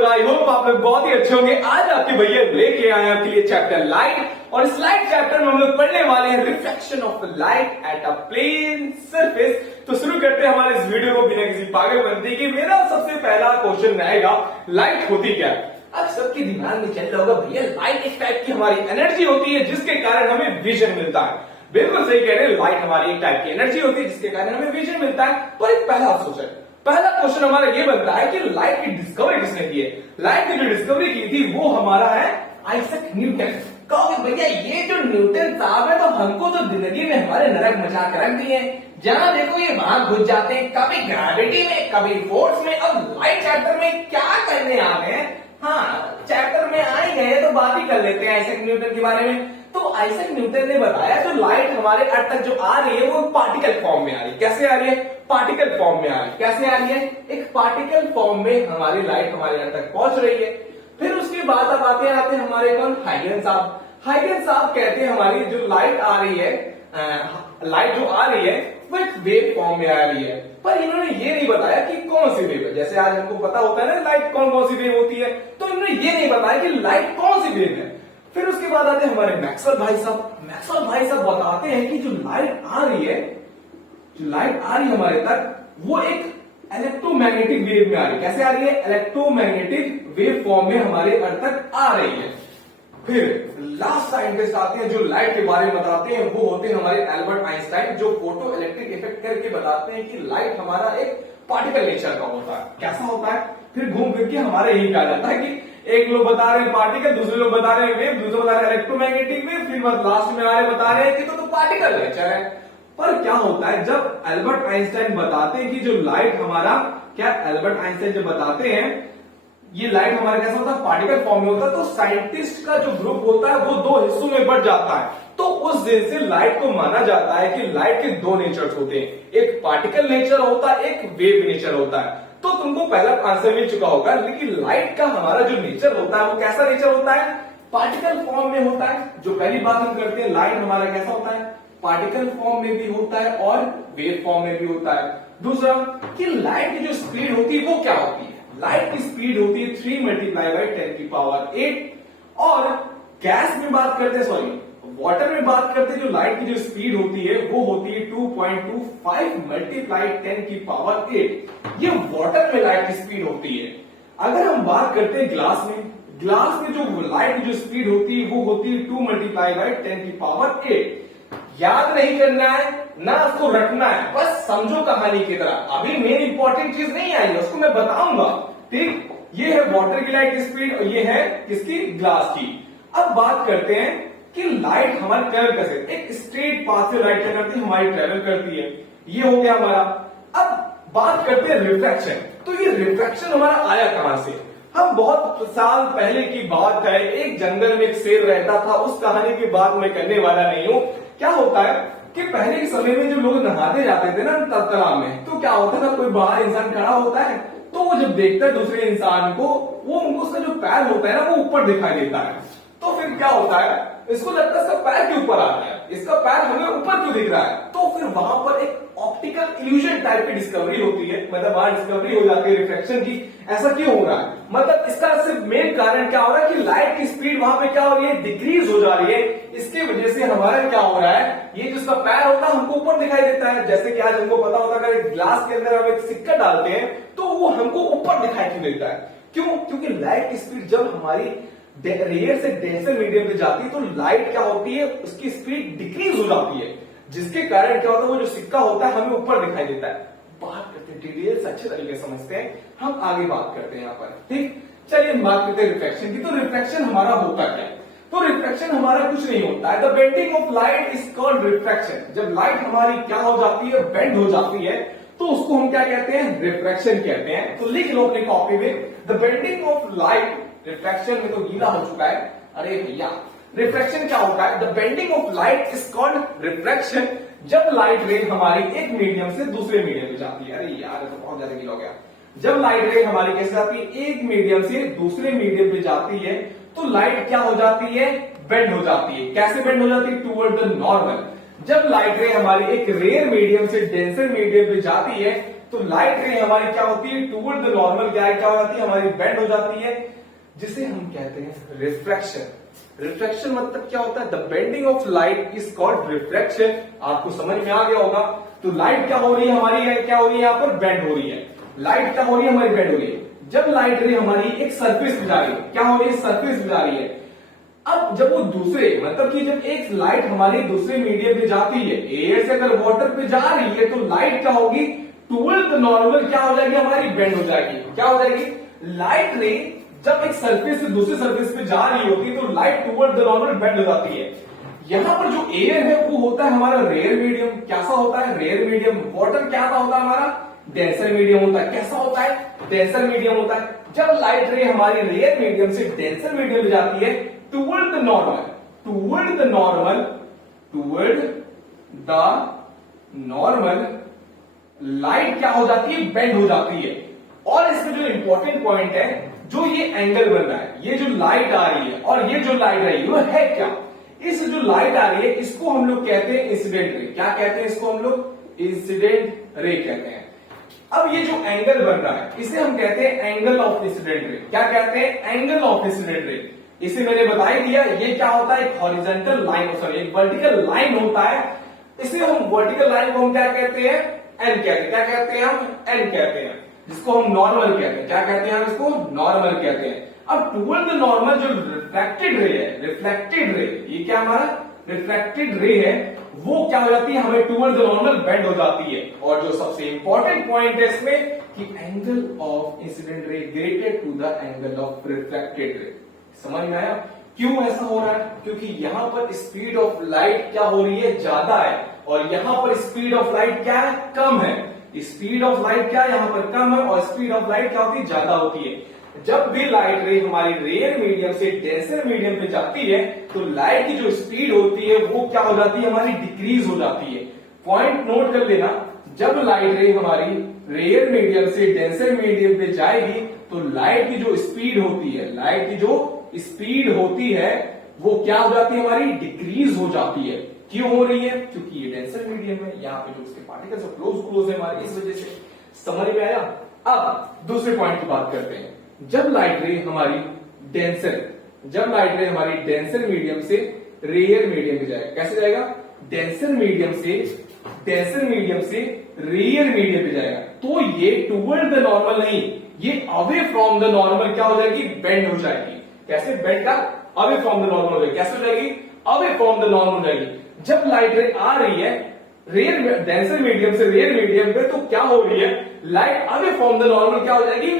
लोग, I hope आप लोग बहुत ही अच्छे होंगे। आज आपके भैया लेके आए हैं आपके लिए चैप्टर लाइट, और इस लाइट चैप्टर में हम लोग पढ़ने वाले हैं reflection of light at a plane surface. तो शुरू करते हैं हमारे इस वीडियो को बिना किसी पागलपंती की। मेरा सबसे पहला क्वेश्चन रहेगा, लाइट होती क्या है? अब सबके दिमाग में चल रहा होगा, भैया लाइट इस टाइप की हमारी एनर्जी होती है जिसके कारण हमें विजन मिलता है। बिल्कुल सही कह रहे हैं, लाइट हमारी एक टाइप की एनर्जी होती है जिसके कारण हमें विजन मिलता है। पर एक पहला सोचा, पहला क्वेश्चन हमारा ये बनता है कि लाइट की डिस्कवरी किसने की है? लाइट की जो डिस्कवरी की थी वो हमारा है आइजैक न्यूटन। कहोगे भैया ये जो न्यूटन साहब है तो हमको तो जिंदगी में हमारे नरक मचा कर रख दिए, जहां देखो ये वहां घुस जाते हैं, कभी ग्रेविटी में कभी फोर्स में। अब लाइट चैप्टर में क्या करने आ गए हैं? हाँ, चैप्टर में आ ही गए तो बात ही कर लेते हैं आइजैक न्यूटन के बारे में। तो आइजैक न्यूटन ने बताया जो लाइट हमारे अर्थ तक जो आ रही है वो पार्टिकल फॉर्म में आ रही है। कैसे आ रही है? पार्टिकल फॉर्म में आ रही है। कैसे आ रही है? एक पार्टिकल फॉर्म में हमारी लाइट हमारे अर्थ तक पहुंच रही है। फिर उसके बाद अब आते हैं हमारे कौन? हाइगन साहब। हाइगन साहब कहते हैं हमारी जो लाइट आ रही है, लाइट जो आ रही है वो एक वेव फॉर्म में आ रही है। पर इन्होंने ये नहीं बताया कि कौन सी वेव है। जैसे आज हमको पता होता है ना लाइट कौन कौन सी वेव होती है, तो इन्होंने ये नहीं बताया कि लाइट कौन सी वेव है। फिर उसके बाद आते हैं हमारे मैक्सवेल भाई साहब। मैक्सवेल भाई साहब बताते हैं कि जो लाइट आ रही है, जो लाइट आ रही है हमारे तक, वो एक इलेक्ट्रोमैग्नेटिक वेव में आ रही है। कैसे आ रही है? इलेक्ट्रोमैग्नेटिक वेव फॉर्म में हमारे अर्थ तक आ रही है। फिर लास्ट साइंटिस्ट आते हैं जो लाइट के बारे में बताते हैं, वो होते हैं हमारे एल्बर्ट आइंस्टाइन, जो फोटो इलेक्ट्रिक इफेक्ट करके बताते हैं कि लाइट हमारा एक पार्टिकल नेचर का होता है। कैसा होता है? फिर घूम फिर के हमारे यही कहा जाता है कि एक लोग बता रहे हैं पार्टिकल, दूसरे लोग बता रहे हैं वेव, दूसरे बता रहे हैं इलेक्ट्रोमैग्नेटिक वेव, फिर बस लास्ट में आ रहे बता रहे हैं कि तो पार्टिकल नेचर है। पर क्या होता है जब एल्बर्ट आइंस्टाइन बताते हैं कि जो लाइट हमारा, क्या एल्बर्ट आइंस्टाइन जब बताते हैं ये लाइट हमारा कैसा होता है? पार्टिकल फॉर्म में होता है। तो साइंटिस्ट का जो ग्रुप होता है वो दो हिस्सों में बढ़ जाता है। तो उस दिन से लाइट को माना जाता है कि लाइट के दो नेचर्स होते हैं, एक पार्टिकल नेचर होता है, एक वेव नेचर होता है। तो तुमको पहला आंसर मिल चुका होगा, लेकिन लाइट का हमारा जो नेचर होता है वो कैसा नेचर होता है? पार्टिकल फॉर्म में होता है। जो पहली बात हम करते हैं, लाइट हमारा कैसा होता है? पार्टिकल फॉर्म में भी होता है और वेव फॉर्म में भी होता है। दूसरा कि लाइट की जो स्पीड होती है वो क्या होती है? लाइट की स्पीड होती है 3 मल्टीप्लाई बाई 10 की पावर 8। और गैस में बात करते हैं, सॉरी वाटर में बात करते हैं, जो लाइट की जो स्पीड होती है वो होती है 2.25 मल्टीप्लाई 10 की पावर 8। ये वाटर में लाइट की स्पीड होती है। अगर हम बात करते हैं ग्लास में, ग्लास में जो लाइट की जो स्पीड होती है वो होती है 2 मल्टीप्लाई बाई 10 की पावर 8। याद नहीं करना है ना, उसको रखना है, बस समझो कहानी की तरह। अभी मेन इंपॉर्टेंट चीज नहीं आई है, उसको मैं बताऊंगा। ठीक, ये है वाटर की लाइट की स्पीड और ये है किसकी? ग्लास की। अब बात करते हैं कि लाइट हमारी ट्रेवल कैसे, एक स्ट्रेट पाथ से लाइट क्या करती है? हमारी ट्रेवल करती है। ये हो गया हमारा। अब बात करते हैं रिफ्रैक्शन। तो ये रिफ्रैक्शन हमारा आया कहां से? हम बहुत साल पहले की बात है, एक जंगल में एक शेर रहता था, उस कहानी की बात मैं करने वाला नहीं हूं। क्या होता है कि पहले के समय में जो लोग नहाते जाते थे ना तालाब में, तो क्या होता था, कोई बाहर इंसान खड़ा होता है तो वो जब देखता है दूसरे इंसान को, वो उनको उसका जो पैर होता है ना वो ऊपर दिखाई देता है। तो फिर क्या होता है, इसको लगता है इसका पैर क्यों ऊपर आ रहा है, इसका पैर हमें ऊपर क्यों दिख रहा है। तो फिर वहां पर एक ऑप्टिकल इल्यूजन टाइप की डिस्कवरी होती है, मतलब वहां डिस्कवरी हो जाती है रिफ्लेक्शन की। ऐसा क्यों हो रहा है? मतलब इसका सिर्फ मेन कारण क्या हो रहा है कि लाइट की स्पीड वहां पे क्या हो रही है? डिक्रीज हो जा रही है। इसके वजह से हमारा क्या हो रहा है, ये जिसका पैर होता है हमको ऊपर दिखाई देता है। जैसे कि आज हमको पता होता है अगर ग्लास के अंदर हम एक सिक्का डालते हैं तो वो हमको ऊपर दिखाई क्यों देता है? क्यों? क्योंकि लाइट की स्पीड जब हमारी रेयर से डेंसर मीडियम पे जाती है तो लाइट क्या होती है, उसकी स्पीड डिक्रीज हो जाती है, जिसके कारण क्या होता है वो जो सिक्का होता है हमें ऊपर दिखाई देता है। बात करते हैं डिटेल्स अच्छे तरीके से समझते हैं, हम आगे बात करते हैं यहाँ पर। ठीक, चलिए बात करते हैं रिफ्लेक्शन की। तो रिफ्लेक्शन हमारा होता क्या है? तो रिफ्लेक्शन हमारा कुछ नहीं होता है, the bending of light is called reflection. जब लाइट हमारी क्या हो जाती है? बेंड हो जाती है, तो उसको हम क्या कहते हैं? रिफ्लेक्शन कहते हैं। तो लिख लो अपनी कॉपी में, the bending of light, reflection में तो गीला हो चुका है, अरे भैया रिफ्लेक्शन क्या होता है? The bending of light is called reflection. जब लाइट रे हमारी एक मीडियम से दूसरे मीडियम में जाती है, अरे यार तो बहुत ज्यादा गीला हो गया। जब लाइट रे हमारी कैसे जाती है? एक मीडियम से दूसरे मीडियम में जाती है, तो लाइट क्या हो जाती है? बेंड हो जाती है। कैसे बेंड हो जाती है? Toward the normal. जब लाइट रे हमारी एक रेयर मीडियम से डेंसर मीडियम पे जाती है तो लाइट रे हमारी क्या होती है, टूवर्ड द नॉर्मल क्या हो जाती है, हमारी बेंड हो जाती है, जिसे हम कहते हैं रिफ्रैक्शन। रिफ्रैक्शन मतलब क्या होता है, the bending of light is called refraction. आपको समझ में आ गया होगा। तो लाइट क्या हो रही है हमारी है, क्या हो रही है यहाँ पर, बेंड हो रही है। लाइट क्या हो रही है हमारी, बेंड हो रही है। जब लाइट रे हमारी एक सरफेस पे जा रही है, क्या हो रही है, सरफेस पे जा रही है। अब जब वो दूसरे मतलब कि जब एक लाइट हमारी दूसरे मीडियम पे जाती है, एयर से अगर वाटर पे जा रही है, तो लाइट क्या होगी, टुवर्ड द नॉर्मल क्या हो जाएगी, हमारी बेंड हो जाएगी। क्या हो जाएगी, लाइट रे जब एक सरफेस से दूसरे सरफेस पे जा रही होती है तो light toward the normal bend हो जाती है। यहां पर जो एयर है वो होता है हमारा रेयर मीडियम। कैसा होता है, रेयर मीडियम। वाटर क्या होता है हमारा, डेंसर मीडियम होता है। कैसा होता है, डेंसर मीडियम होता है। जब लाइट रे हमारी रेयर मीडियम से डेंसर मीडियम में जाती है, toward the normal, toward the normal, toward the normal light क्या हो जाती है, बेंड हो जाती है। और इसमें जो इंपॉर्टेंट पॉइंट है, जो ये एंगल बन रहा है, ये जो लाइट आ रही है और ये जो लाइट आ रही है, वो है क्या, इस जो लाइट आ रही है इसको हम लोग कहते हैं इंसिडेंट रे। क्या कहते हैं इसको हम लोग, इंसिडेंट रे कहते हैं। अब ये जो एंगल बन रहा है इसे हम कहते हैं एंगल ऑफ इंसिडेंट रे। क्या कहते हैं, एंगल ऑफ इंसिडेंट रे। इसे मैंने बता ही दिया, ये क्या होता है, एक हॉरिजॉन्टल लाइन, सॉरी एक वर्टिकल लाइन होता है। इसे हम वर्टिकल लाइन को हम क्या कहते हैं, एन कहते हैं। क्या कहते हैं, हम एन कहते हैं, जिसको हम नॉर्मल कहते हैं। क्या कहते हैं, हम इसको नॉर्मल कहते हैं। अब टुवर्ड द नॉर्मल जो रिफ्लेक्टेड रे है, रिफ्लेक्टेड रे, ये क्या हमारा रिफ्लेक्टेड रे है, वो क्या हो जाती है, हमें टुवर्ड द नॉर्मल बेंड हो जाती है। और जो सबसे इंपॉर्टेंट पॉइंट है इसमें कि angle of incident ray greater to the angle of reflected ray. समझ में आया क्यों ऐसा हो रहा है, क्योंकि यहां पर स्पीड ऑफ लाइट क्या हो रही है, ज्यादा है, और यहां पर स्पीड ऑफ लाइट क्या है, कम है। स्पीड ऑफ लाइट क्या यहां पर कम है और स्पीड ऑफ लाइट क्या होती है, ज्यादा होती है। जब भी लाइट रे हमारी रेयर मीडियम से डेंसर मीडियम पे जाती है तो लाइट की जो स्पीड होती है वो क्या हो जाती है, हमारी डिक्रीज हो जाती है। पॉइंट नोट कर लेना, जब लाइट रे हमारी रेयर मीडियम से डेंसर मीडियम पे जाएगी तो लाइट की जो स्पीड होती है, लाइट की जो स्पीड होती है वो क्या हो जाती है, हमारी डिक्रीज हो जाती है। क्यों हो रही है, क्योंकि ये डेंसर मीडियम है, यहाँ पे जो उसके पार्टिकल्स क्लोज है हमारे, इस वजह से। समझ में आया। अब दूसरे पॉइंट की बात करते हैं। जब लाइट रे हमारी डेंसर मीडियम से रेयर मीडियम पे जाएगा, कैसे जाएगा, डेंसर मीडियम से रेयर मीडियम पे जाएगा, तो ये टुवर्ड द नॉर्मल नहीं, ये अवे फ्रॉम द नॉर्मल क्या हो जाएगी, बेंड हो जाएगी। कैसे बेंड का, अवे फ्रॉम द नॉर्मल हो जाएगी। कैसे हो जाएगी, अवे फ्रॉम द नॉर्मल हो जाएगी। जब लाइट रे आ रही है डेंसर मीडियम से रेयर मीडियम पे, तो क्या हो रही है, light away from the normal क्या हो जाएगी,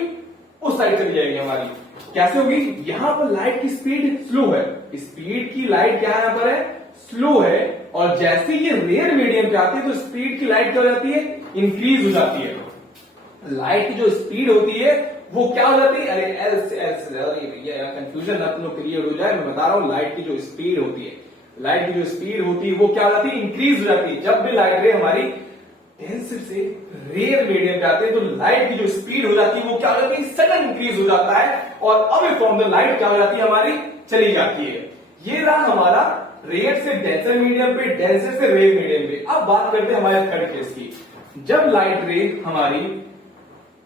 उस साइड चली जाएगी हमारी। कैसे होगी, यहां पर लाइट की स्पीड स्लो है, स्पीड की लाइट क्या यहां पर है, स्लो है, और जैसे ये रेयर मीडियम पे आती है तो स्पीड की लाइट क्या हो जाती है, इंक्रीज हो जाती है। लाइट की जो स्पीड होती है वो क्या हो जाती है, अरे भैया कंफ्यूजन ना तुम लोग क्लियर हो जाए, मैं बता रहा हूं, लाइट की जो स्पीड होती है, लाइट की जो स्पीड होती है वो क्या हो जाती है, इंक्रीज हो जाती है। जब भी लाइट रे हमारी डेंसर से रेयर मीडियम पे आते हैं तो लाइट की जो स्पीड हो जाती है वो क्या हो जाती है, सडन इंक्रीज हो जाता है, और अवे फ्रॉम द लाइट क्या हो जाती है, हमारी चली जाती है। ये रहा हमारा रेयर से डेंसर मीडियम पे, डेंसर से रेयर मीडियम पे। अब बात करते हैं हमारे थर्ड केस की। जब लाइट रे हमारी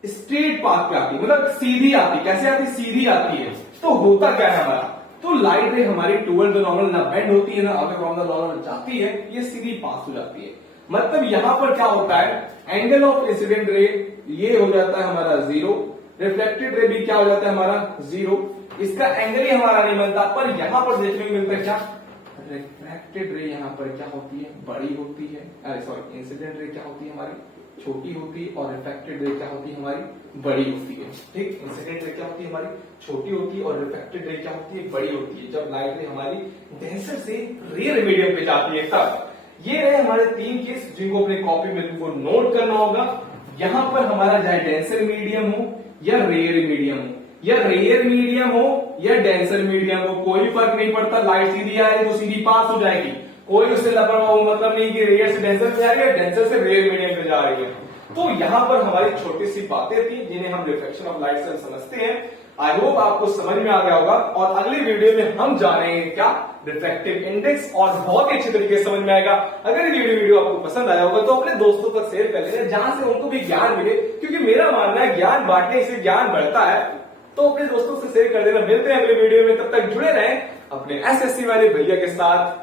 स्ट्रेट पाथ पे आती है, मतलब सीधी आती है, कैसे आती है, सीधी आती है, तो होता क्या है हमारा, तो लाइट रे हमारी टुवर्ड द नॉर्मल ना बेंड होती है ना अवे फ्रॉम द नॉर्मल जाती है, ये सीधी पास हो जाती है। मतलब यहां पर क्या होता है, एंगल ऑफ इंसिडेंट रे ये हो जाता है हमारा 0, रिफ्लेक्टेड रे भी क्या हो जाता है हमारा 0, इसका एंगल ही हमारा नहीं बनता। पर यहां पर देखने को मिलता है क्या, रिफ्लेक्टेड रे यहां पर क्या होती है, बड़ी होती है, अरे सॉरी इंसिडेंट रे क्या होती है हमारी, छोटी होती है, और रिफ्लेक्टेड रे क्या होती है हमारी, बड़ी होती है। ठीक, इंसिडेंट रे क्या होती है हमारी, छोटी होती है, और रिफ्लेक्टेड रे क्या होती है, बड़ी होती है। जब लाइट रे हमारी डेंसर से रेयर मीडियम पे जाती है तब। ये रहे हमारे 3 केस जिनको अपने कॉपी में तुमको नोट करना होगा। यहां पर हमारा चाहे डेंसर मीडियम हो या रेयर मीडियम हो, या रेयर मीडियम हो या डेंसर मीडियम हो, कोई फर्क नहीं पड़ता। लाइट सीधी आ रही है तो सीधी पास हो जाएगी, कोई उससे लापरवाह मतलब नहीं कि रेयर से डेंसर पे जा रही है, डेंसर से रेयर मीडियम पे जा रही है। तो यहां पर हमारी छोटी सी बातें थी जिन्हें हम रिफ्लेक्शन ऑफ लाइट से समझते हैं। आई होप आपको समझ में आ गया होगा। और अगली वीडियो में हम जानेंगे क्या, रिफ्रैक्टिव इंडेक्स और बहुत ही अच्छे तरीके से समझ में आएगा। अगर ये वीडियो आपको पसंद आया होगा तो अपने दोस्तों तक शेयर कर लेना, जहां से उनको भी ज्ञान मिले, क्योंकि मेरा मानना है ज्ञान बांटने से ज्ञान बढ़ता है। तो अपने दोस्तों से शेयर कर देना। मिलते हैं अगले वीडियो में, तब तक जुड़े रहें अपने एसएससी वाले भैया के साथ।